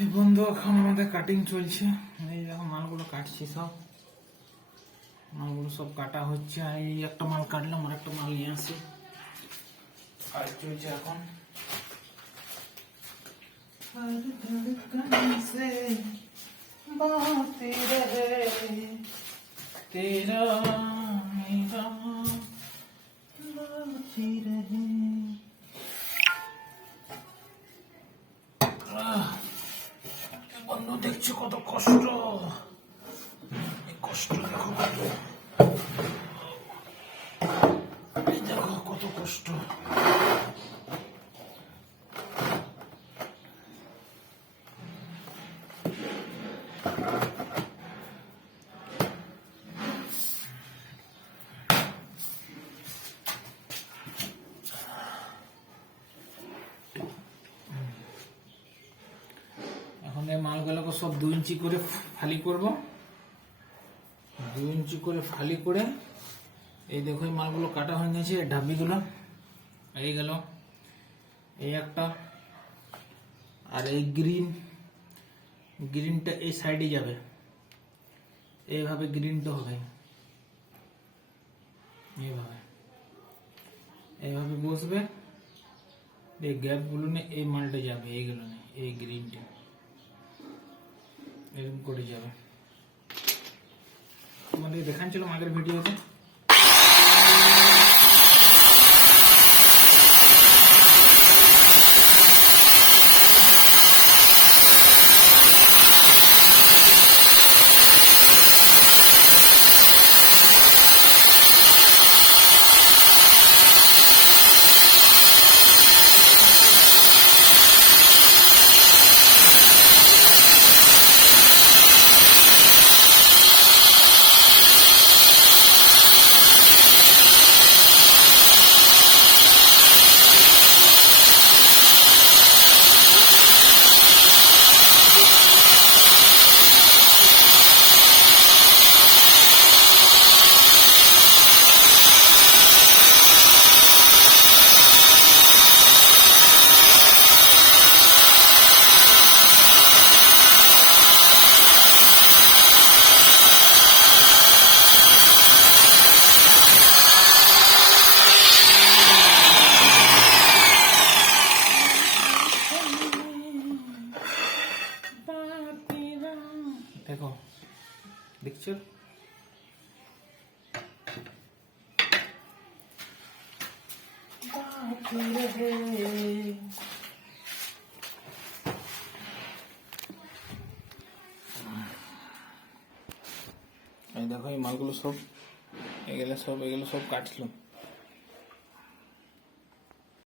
এই বন্ধু এখন আমাদের কাটিং চলছে। এই দেখো মালগুলো কাটছি, সব মালগুলো সব কাটা হচ্ছে। আর এই একটা মাল কাটলাম, আর একটা মাল নিয়ে আসি, কাজ চলছে এখন। तेरा मेरा बाकी रहे। বন্ধু দেখছো কত কষ্ট, এই কষ্ট দেখো কত, এই দেখো কত কষ্ট। এখন এই মালগুলোকে সব 2 ইঞ্চি করে ফালি করব। 2 ইঞ্চি করে ফালি করে এই দেখো এই মালগুলো কাটা হয়ে গেছে। ঢাবিগুলো এই গেল, এই একটা, আর এই গ্রিনটা এই সাইডে যাবে, এইভাবে গ্রিনটা হবে, এইভাবে বসবে। এই গ্যাপগুলো নিয়ে এই মালটা যাবে, এইগুলো নিয়ে এই গ্রিনটা এরকম করে যাবে। তোমাদের দেখাচ্ছিলাম আগের ভিডিওতে। দেখো, দেখছো এই দেখো এই মালগুলো সব এগুলো সব কাটলো।